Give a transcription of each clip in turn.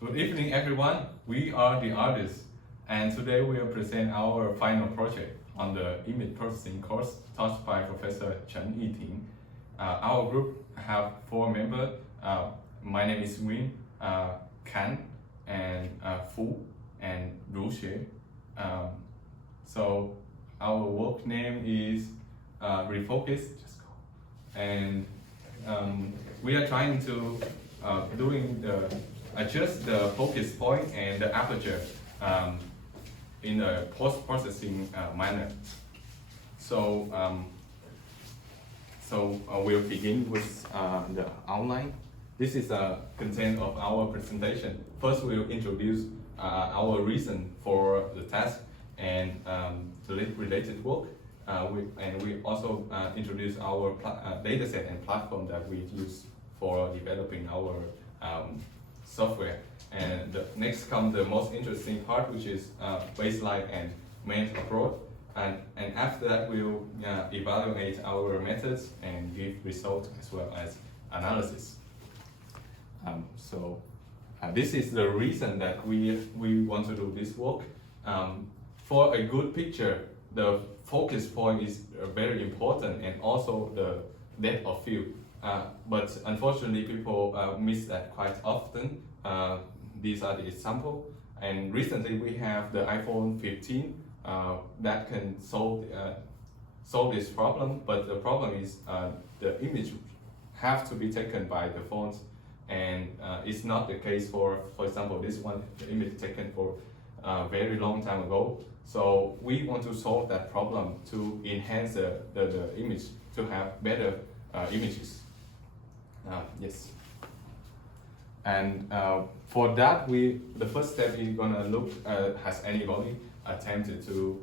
Good evening, everyone. We are the artists, and today we will present our final project on the image processing course taught by Professor Chen Yi-ting. Our group have 4 members. My name is Nguyen, Kan, and Fu, and Ru Xue. So our work name is Refocus. And we are trying to adjust the focus point and the aperture in a post-processing manner. So we'll begin with the outline. This is the content of our presentation. First, we'll introduce our reason for the task and the related work. We also introduce our dataset and platform that we use for developing our software. And next comes the most interesting part, which is baseline and main approach. And after that, we'll evaluate our methods and give results as well as analysis. This is the reason that we want to do this work. For a good picture, the focus point is very important, and also the depth of field. But unfortunately, people miss that quite often. These are the example. And recently, we have the iPhone 15 that can solve this problem. But the problem is the image have to be taken by the phones, and it's not the case for example, this one, the image taken for a very long time ago. So we want to solve that problem to enhance the image, to have better images. Yes. And for that, the first step is gonna look has anybody attempted to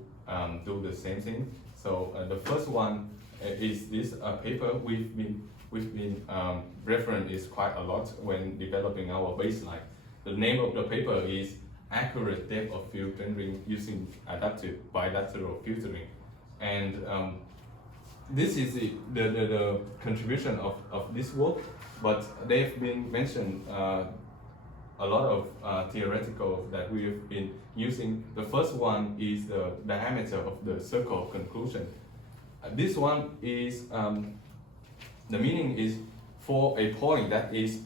do the same thing. So the first one is this paper we've been referenced is quite a lot when developing our baseline. The name of the paper is Accurate Depth of Field Rendering Using Adaptive Bilateral Filtering. And this is the contribution of this work, but they've been mentioned a lot of theoretical that we've been using. The first one is the diameter of the circle of conclusion. This one is, the meaning is for a point that is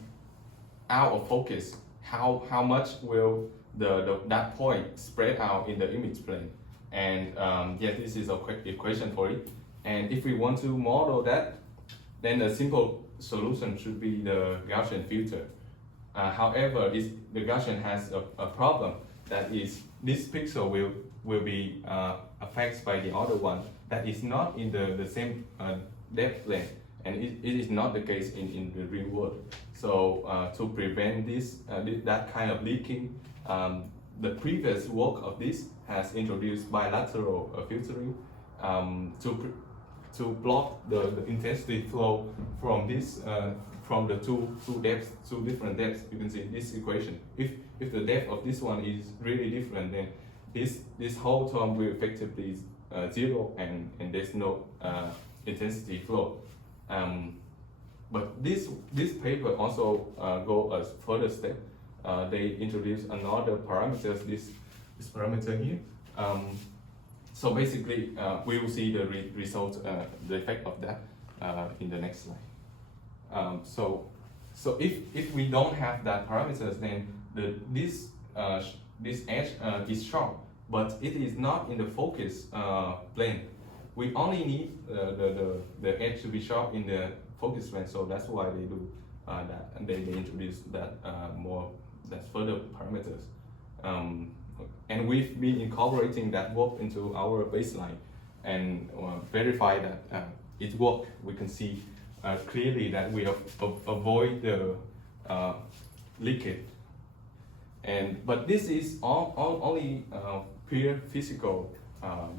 out of focus, how much will that point spread out in the image plane. And this is a quick equation for it. And if we want to model that, then the simple solution should be the Gaussian filter. However, the Gaussian has a problem, that is this pixel will be affected by the other one that is not in the same depth length, and it is not the case in the real world. So to prevent that kind of leaking, the previous work of this has introduced bilateral filtering to block the intensity flow from this from the two different depths. You can see this equation. If the depth of this one is really different, then this whole term will effectively zero, and there's no intensity flow. But this paper also go a further step. They introduce another parameters, this parameter here. So basically, we will see the result, the effect of that in the next slide. So if we don't have that parameters, then this edge is sharp, but it is not in the focus plane. We only need the edge to be sharp in the focus plane, so that's why they do that, and they introduce that that's further parameters. And we've been incorporating that work into our baseline and verify that it works. We can see clearly that we avoid the leakage. But this is only pure physical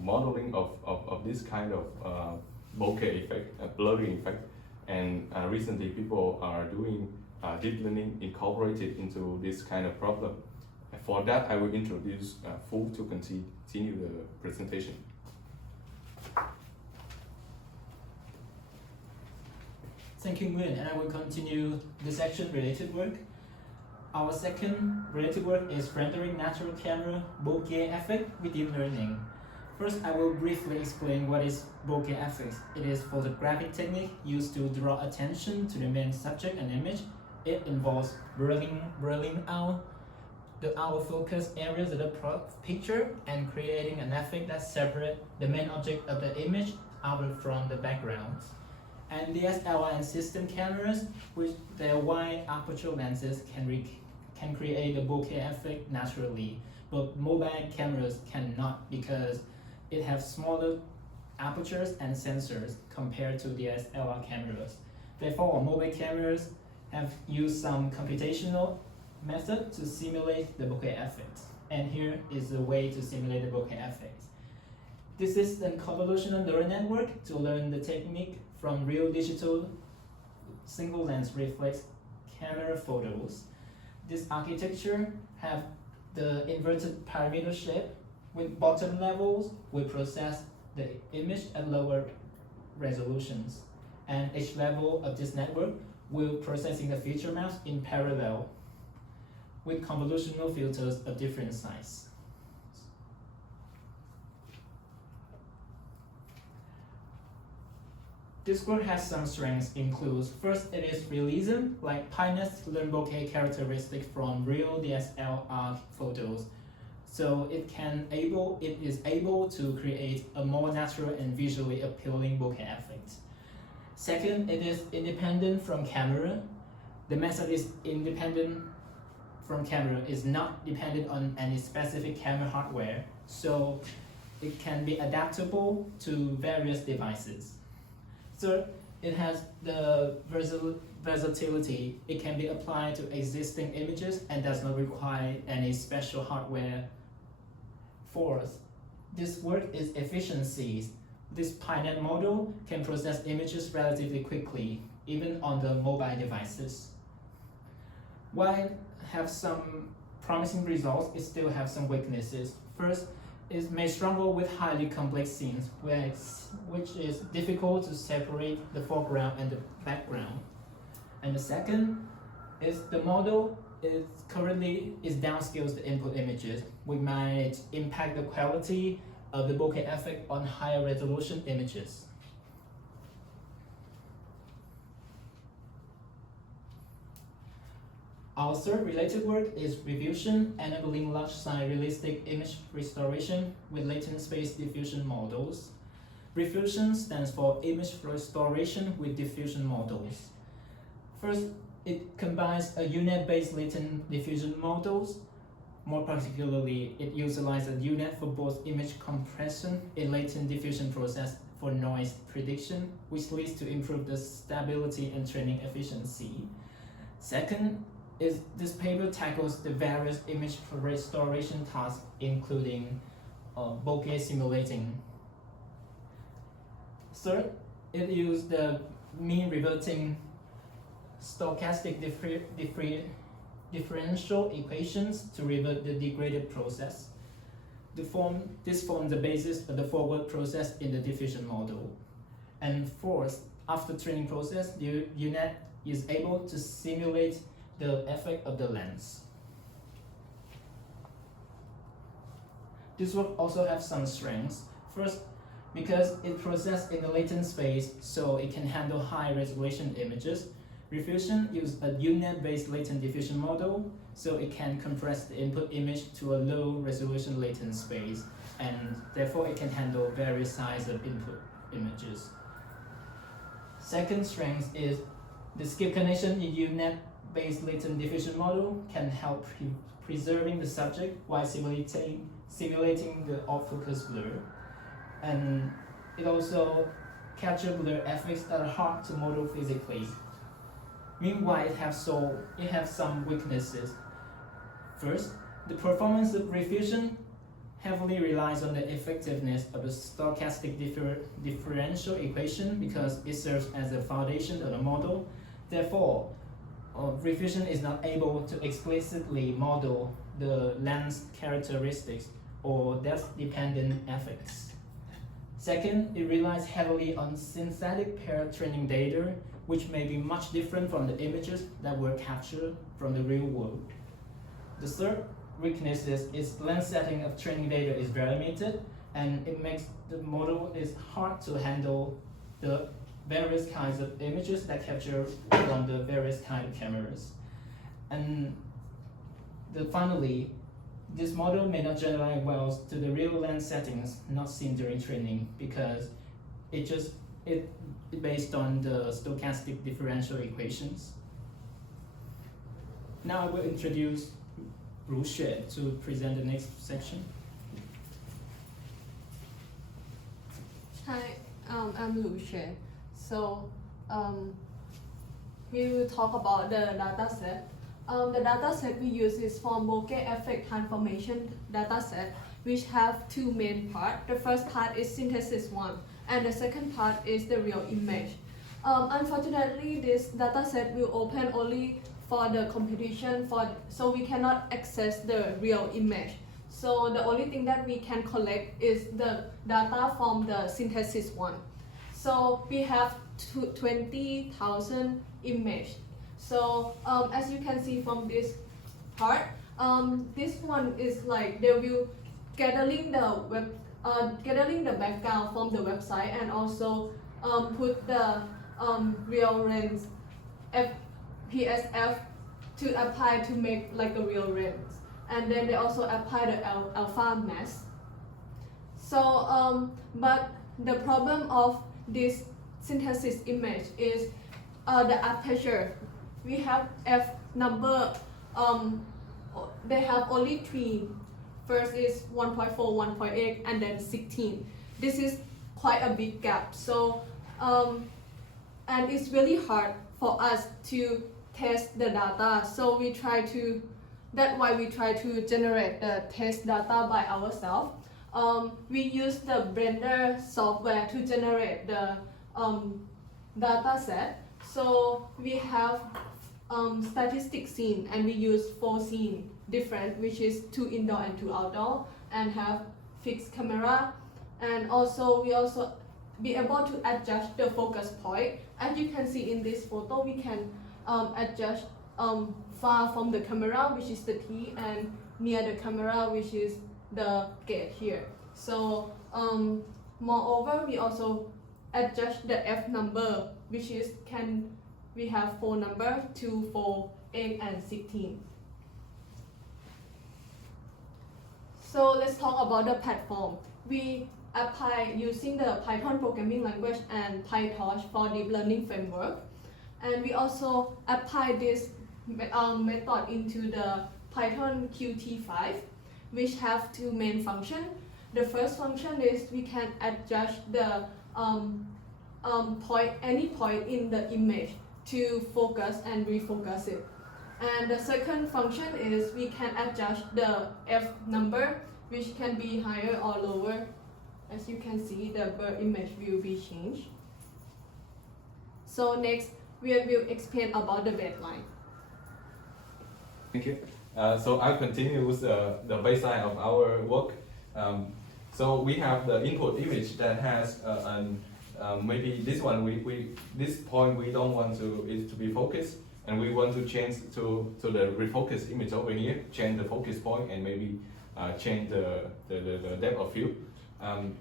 modeling of this kind of bokeh effect, blurring effect. And recently people are doing deep learning incorporated into this kind of problem. For that, I will introduce Fu to continue the presentation. Thank you, Nguyen, and I will continue this action-related work. Our second related work is rendering natural camera bokeh effect within learning. First, I will briefly explain what is bokeh effect. It is photographic technique used to draw attention to the main subject and image. It involves blurring out the out of focus areas of the picture and creating an effect that separates the main object of the image out from the background. And DSLR and system cameras, with their wide aperture lenses, can create the bokeh effect naturally, but mobile cameras cannot because it has smaller apertures and sensors compared to DSLR cameras. Therefore, mobile cameras have used some computational method to simulate the bokeh effect. And here is the way to simulate the bokeh effect. This is a convolutional neural network to learn the technique from real digital single lens reflex camera photos. This architecture have the inverted pyramidal shape with bottom levels will process the image at lower resolutions. And each level of this network will processing the feature maps in parallel with convolutional filters of different size. This work has some strengths, includes first, it is realism, like Pinus learn bokeh characteristics from real DSLR photos. So it is able to create a more natural and visually appealing bokeh effect. Second, it is independent from camera. The method is independent from camera, is not dependent on any specific camera hardware, so it can be adaptable to various devices. Third, it has the versatility. It can be applied to existing images and does not require any special hardware. Fourth, this work is efficiencies. This PyNet model can process images relatively quickly, even on the mobile devices. While have some promising results, it still have some weaknesses. First, it may struggle with highly complex scenes, which is difficult to separate the foreground and the background. And the second is the model currently downscales the input images, which might impact the quality of the bokeh effect on higher resolution images. Our third related work is Refocus, enabling large-size realistic image restoration with latent space diffusion models. Refocus stands for image restoration with diffusion models. First, it combines a UNet-based latent diffusion models. More particularly, it utilizes UNet for both image compression and latent diffusion process for noise prediction, which leads to improve the stability and training efficiency. Second, this paper tackles the various image restoration tasks, including bokeh simulating. Third, it used the mean reverting stochastic differential equations to revert the degraded process. This forms the basis of the forward process in the diffusion model. And fourth, after training process, the UNet is able to simulate the effect of the lens. This work also has some strengths. First, because it processes in the latent space, so it can handle high resolution images. Refocus uses a UNet-based latent diffusion model, so it can compress the input image to a low resolution latent space, and therefore it can handle various sizes of input images. Second strength is the skip connection in UNet-based latent diffusion model can help preserving the subject while simulating the off-focus blur. And it also captures blur effects that are hard to model physically. Meanwhile, it has some weaknesses. First, the performance of Refocus heavily relies on the effectiveness of the stochastic differential equation because it serves as the foundation of the model. Therefore, Refocus is not able to explicitly model the lens characteristics or depth-dependent effects. Second, it relies heavily on synthetic pair training data, which may be much different from the images that were captured from the real world. The third weakness is its lens setting of training data is very limited, and it makes the model is hard to handle the various kinds of images that capture from the various kind of cameras. And finally, this model may not generate well to the real lens settings not seen during training because it based on the stochastic differential equations. Now I will introduce Ru Xue to present the next section. Hi, I'm Lu Xue. So we will talk about the data set. The data set we use is from bokeh effect transformation data set, which have two main parts. The first part is synthesis 1, and the second part is the real image. Unfortunately, this data set will open only for the competition, so we cannot access the real image. So the only thing that we can collect is the data from the synthesis 1. So we have 20,000 images. So as you can see from this part, this one is like they will gathering the background from the website and also put the real lens PSF to apply to make like a real lens, and then they also apply the alpha mask. So but the problem of this synthesis image is the aperture. We have f number, they have only 3. First is 1.4, 1.8, and then 16. This is quite a big gap. So and it's really hard for us to test the data. So that's why we try to generate the test data by ourselves. We use the Blender software to generate the data set. So we have statistic scene, and we use 4 scenes different, which is 2 indoor and 2 outdoor, and have fixed camera. And also we also be able to adjust the focus point. As you can see in this photo, we can adjust far from the camera, which is the T, and near the camera, which is the gate here. So moreover, we also adjust the F number, which is we have 4 numbers, 2, 4, 8, and 16. So let's talk about the platform. We apply using the Python programming language and PyTorch for deep learning framework. And we also apply this method into the Python Qt5, which have 2 main functions. The first function is we can adjust the any point in the image to focus and refocus it. And the second function is we can adjust the F number, which can be higher or lower. As you can see, the bird image will be changed. So next, we will explain about the baseline. Thank you. So I'll continue with the baseline of our work. So we have the input image that has maybe this one this point we don't want it to be focused, and we want to change to the refocus image over here, change the focus point, and maybe change the depth of field.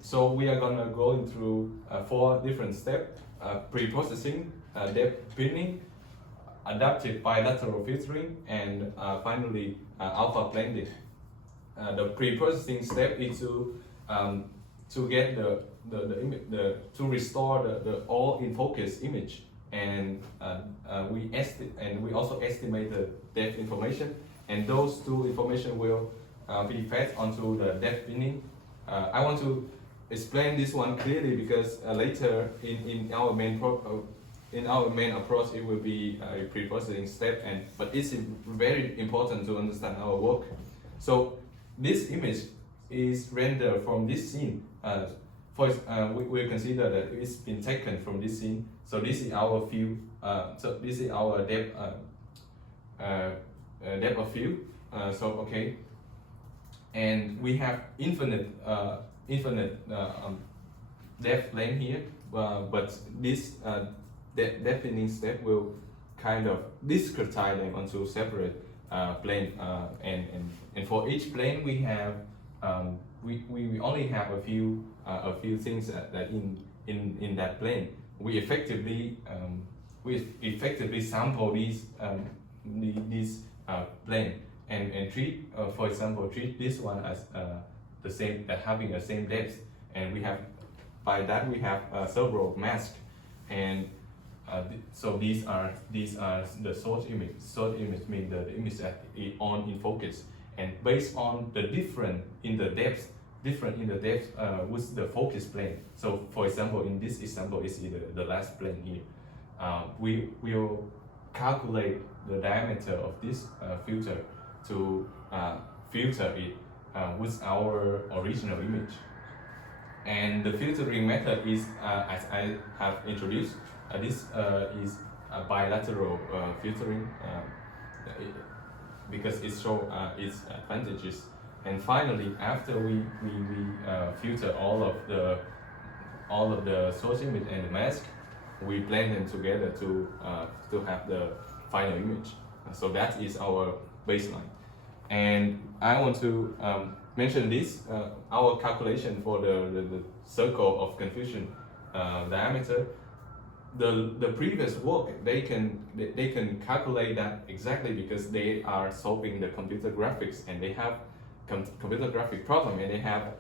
So we are gonna go through 4 different steps: pre-processing, depth binning, adaptive bilateral filtering, and finally alpha blending. The pre-processing step is to get to restore the all in focus image, and we also estimate the depth information, and those 2 information will be fed onto the depth binning. I want to explain this one clearly because later in our main approach it will be a pre-processing step, but it's very important to understand our work. So this image is rendered from this scene. We will consider that it's been taken from this scene. So this is our field. So this is our depth of field. So okay, and we have infinite depth length here. But this depth binning step will kind of discretize them onto separate plane, and for each plane we have we only have a few things that in that plane. We effectively sample these plane and treat, for example, treat this one as the same, having the same depth, and we have, by that we have several masks, and so these are the source image. Source image means the image that is on in focus, and based on the different in the depth with the focus plane. So for example, in this example is the last plane here. We will calculate the diameter of this filter to filter it with our original image. And the filtering method is, as I have introduced, this is a bilateral filtering because it shows its advantages. And finally, after we filter all of the source image and the mask, we blend them together to have the final image. So that is our baseline. And I want to mention this, our calculation for the circle of confusion diameter. The previous work, they can calculate that exactly because they are solving the computer graphics, and they have computer graphic problem, and they have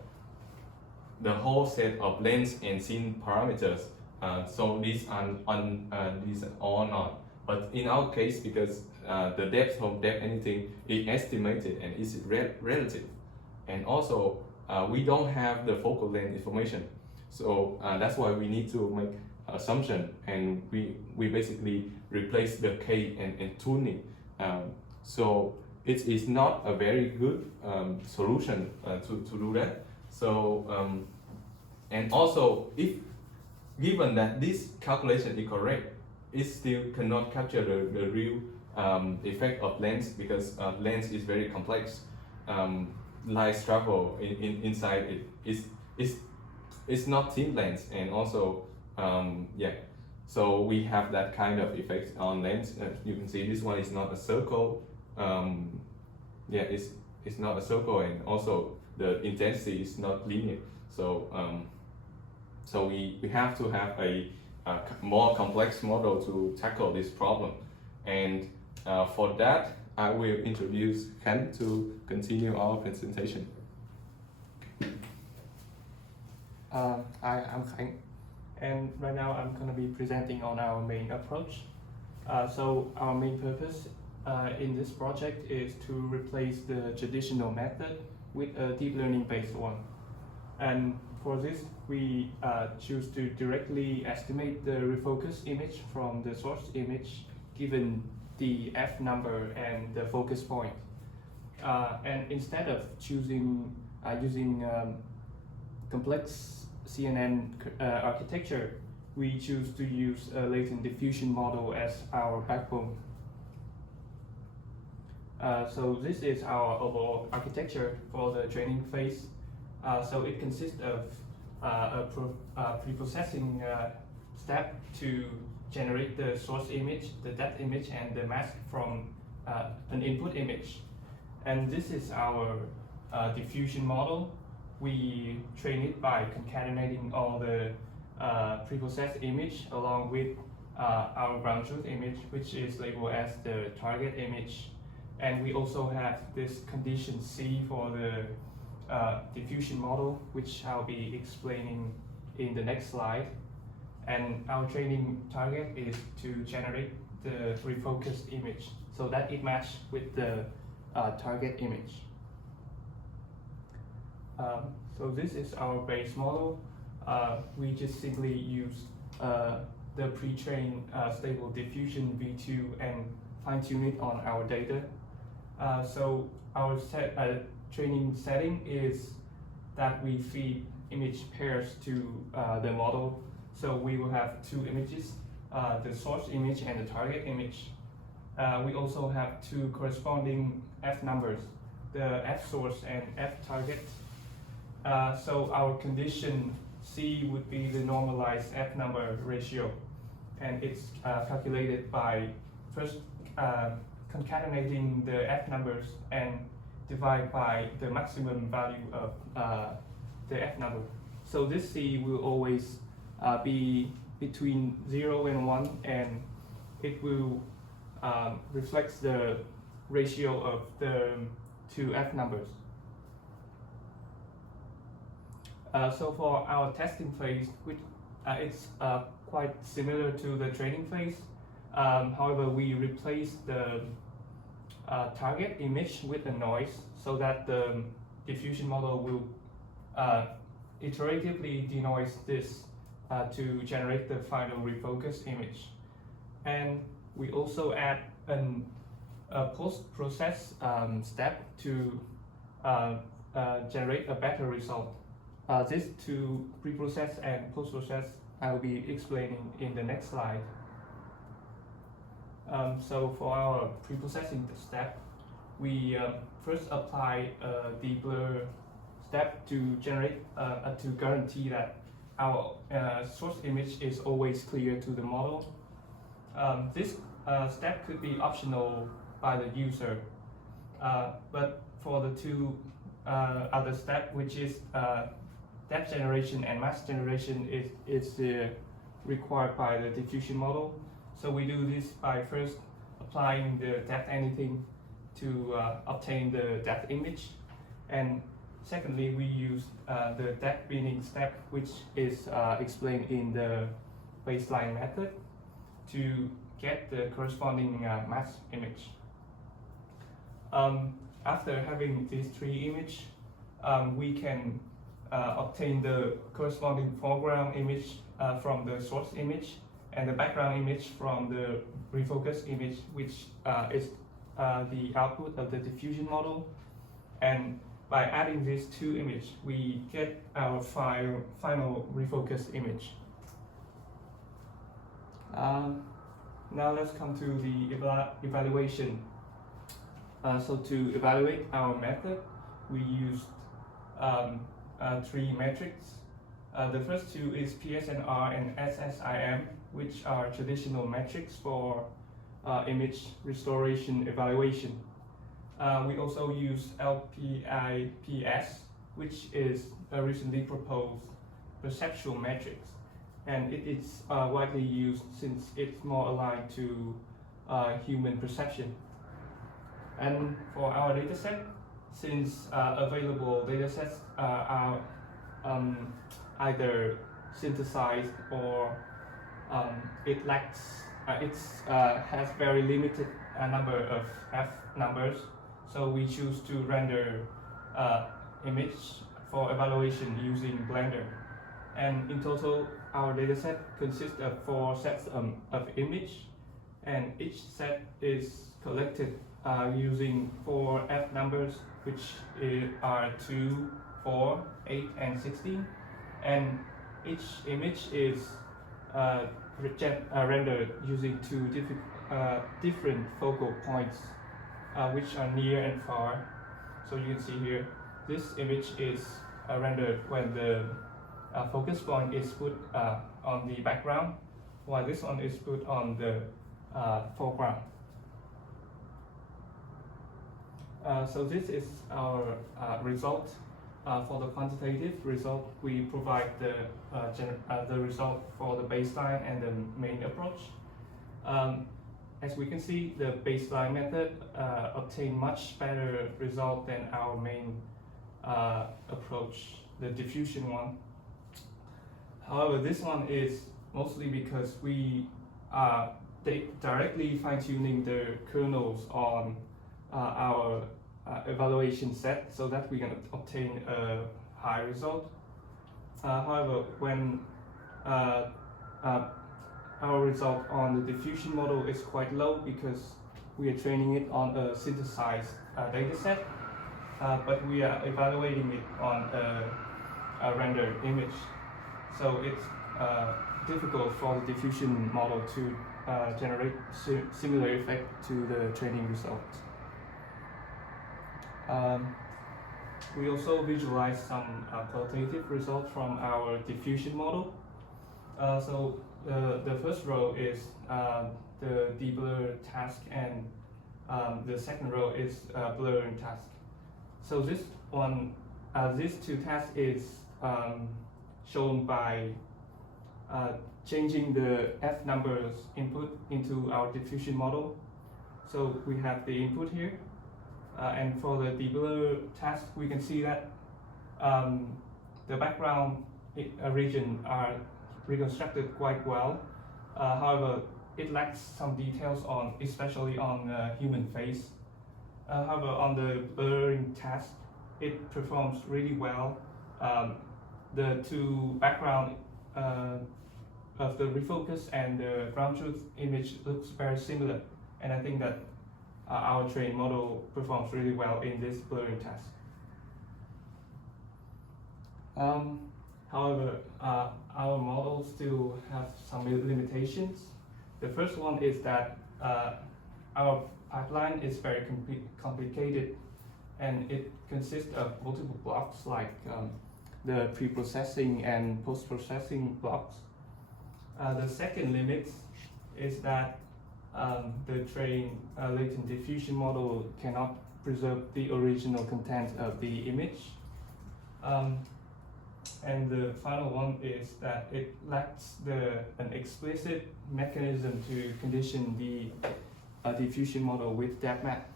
the whole set of length and scene parameters. So these are all not. But in our case, because the depth of anything is estimated and is relative, and also we don't have the focal length information, so that's why we need to make assumption, and we basically replace the K and tuning. So it is not a very good solution to do that. So and also, if given that this calculation is correct, it still cannot capture the real effect of lens, because lens is very complex. Light travel inside it is not thin lens, and also so we have that kind of effect on lens. You can see this one is not a circle. It's not a circle, and also the intensity is not linear. So so we have to have a more complex model to tackle this problem. And for that, I will introduce Ken to continue our presentation. Hi, I'm Khánh, and right now I'm going to be presenting on our main approach. So our main purpose in this project is to replace the traditional method with a deep learning based one. And for this, we choose to directly estimate the refocus image from the source image given the f number and the focus point. And instead of using complex CNN architecture, we choose to use a latent diffusion model as our backbone. So this is our overall architecture for the training phase. So it consists of a pre-processing step to generate the source image, the depth image, and the mask from an input image. And this is our diffusion model. We train it by concatenating all the pre-processed image along with our ground truth image, which is labeled as the target image. And we also have this condition C for the diffusion model, which I'll be explaining in the next slide. And our training target is to generate the refocused image so that it matches with the target image. So this is our base model. We just simply use the pre-trained stable diffusion V2 and fine-tune it on our data. So our training setting is that we feed image pairs to the model. So we will have two images, the source image and the target image. We also have two corresponding F numbers, the F source and F target. So our condition C would be the normalized F number ratio, and it's calculated by first concatenating the f numbers and divide by the maximum value of the f number. So this c will always be between 0 and 1, and it will reflect the ratio of the two f numbers. So for our testing phase, which it's quite similar to the training phase. However, we replace the target image with a noise so that the diffusion model will iteratively denoise this to generate the final refocus image. And we also add a post-process step to generate a better result. These two pre-process and post-process I'll be explaining in the next slide. So for our pre-processing step, we first apply the blur step to generate to guarantee that our source image is always clear to the model. This step could be optional by the user, but for the two other steps, which is depth generation and mask generation, is required by the diffusion model. So we do this by first applying the depth anything to obtain the depth image, and secondly we use the depth binning step, which is explained in the baseline method, to get the corresponding mask image. After having these three images, we can obtain the corresponding foreground image from the source image and the background image from the refocus image, which is the output of the diffusion model. And by adding these two images, we get our final refocus image. Now let's come to the evaluation. So to evaluate our method, we used three metrics. The first two is PSNR and SSIM, which are traditional metrics for image restoration evaluation. We also use LPIPS, which is a recently proposed perceptual metrics, and it is widely used since it's more aligned to human perception. And for our dataset, since available datasets are either synthesized or it lacks, it has very limited number of F numbers, so we choose to render image for evaluation using Blender. And in total, our dataset consists of 4 sets of image, and each set is collected using 4 F numbers, which are 2, 4, 8, and 16. And each image is rendered using 2 different focal points, which are near and far. So you can see here, this image is rendered when the focus point is put on the background, while this one is put on the foreground. So this is our result. For the quantitative result, we provide the result for the baseline and the main approach. As we can see, the baseline method obtained much better result than our main approach, the diffusion one. However, this one is mostly because we are directly fine-tuning the kernels on our evaluation set so that we can obtain a high result. However, when our result on the diffusion model is quite low because we are training it on a synthesized data set, but we are evaluating it on a rendered image. So it's difficult for the diffusion model to generate similar effect to the training result. We also visualize some qualitative results from our diffusion model. So the first row is the deblur task and the second row is blurring task. So these two tasks is shown by changing the f numbers input into our diffusion model. So we have the input here, and for the deblur task, we can see that the background region are reconstructed quite well. However, it lacks some details on, especially on human face. However, on the blurring task, it performs really well. The two background of the refocus and the ground truth image looks very similar, and I think that our trained model performs really well in this blurring task. However, our model still has some limitations. The first one is that our pipeline is very complicated, and it consists of multiple blocks like the pre-processing and post-processing blocks. The second limit is that the trained latent diffusion model cannot preserve the original content of the image. And the final one is that it lacks an explicit mechanism to condition the diffusion model with depth map.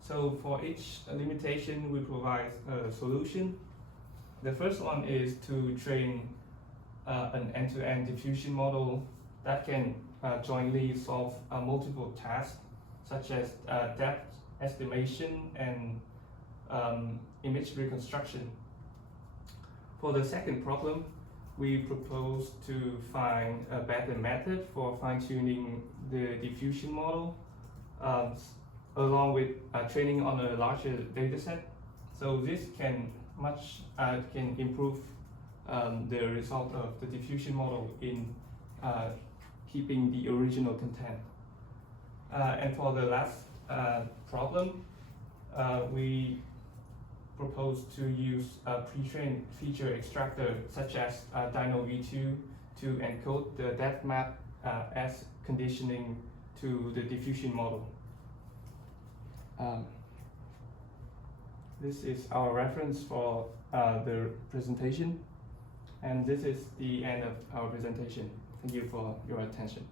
So for each limitation, we provide a solution. The first one is to train an end-to-end diffusion model that can jointly solve multiple tasks, such as depth estimation and image reconstruction. For the second problem, we propose to find a better method for fine-tuning the diffusion model, along with training on a larger dataset. So this can improve the result of the diffusion model in keeping the original content. And for the last problem, we propose to use a pre-trained feature extractor such as Dino V2 to encode the depth map as conditioning to the diffusion model. This is our reference for the presentation, and this is the end of our presentation. Thank you for your attention.